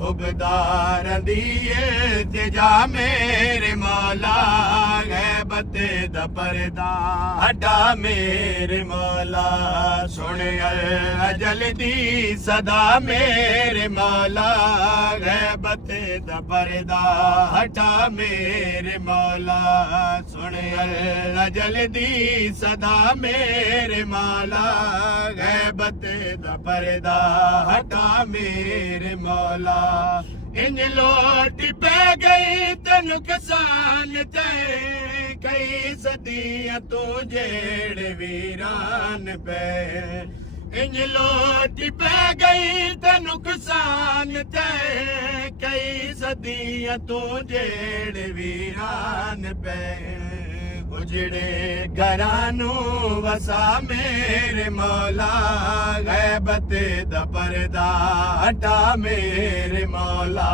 हुबदार दिए तेजा मेरे मौला गैबत दा पर्दा हटा मेरे मौला सुन अजल दी सदा मेरे मौला गैबत दा पर्दा हटा मेरे मौला सुन अजल दी सदा मेरे मौला गैबत दा पर्दा हटा मेरे मौला इंज लोट पै गई तेन किसान ते कई सदियां तू जेड़ वीरान पे इंज लोट पै गई तेन किसान ते कई सदियां तू जेड़ वीरान पे उजड़े घरानू वसा मेरे मौला गैबत दा पर्दा हटा मेरे मौला।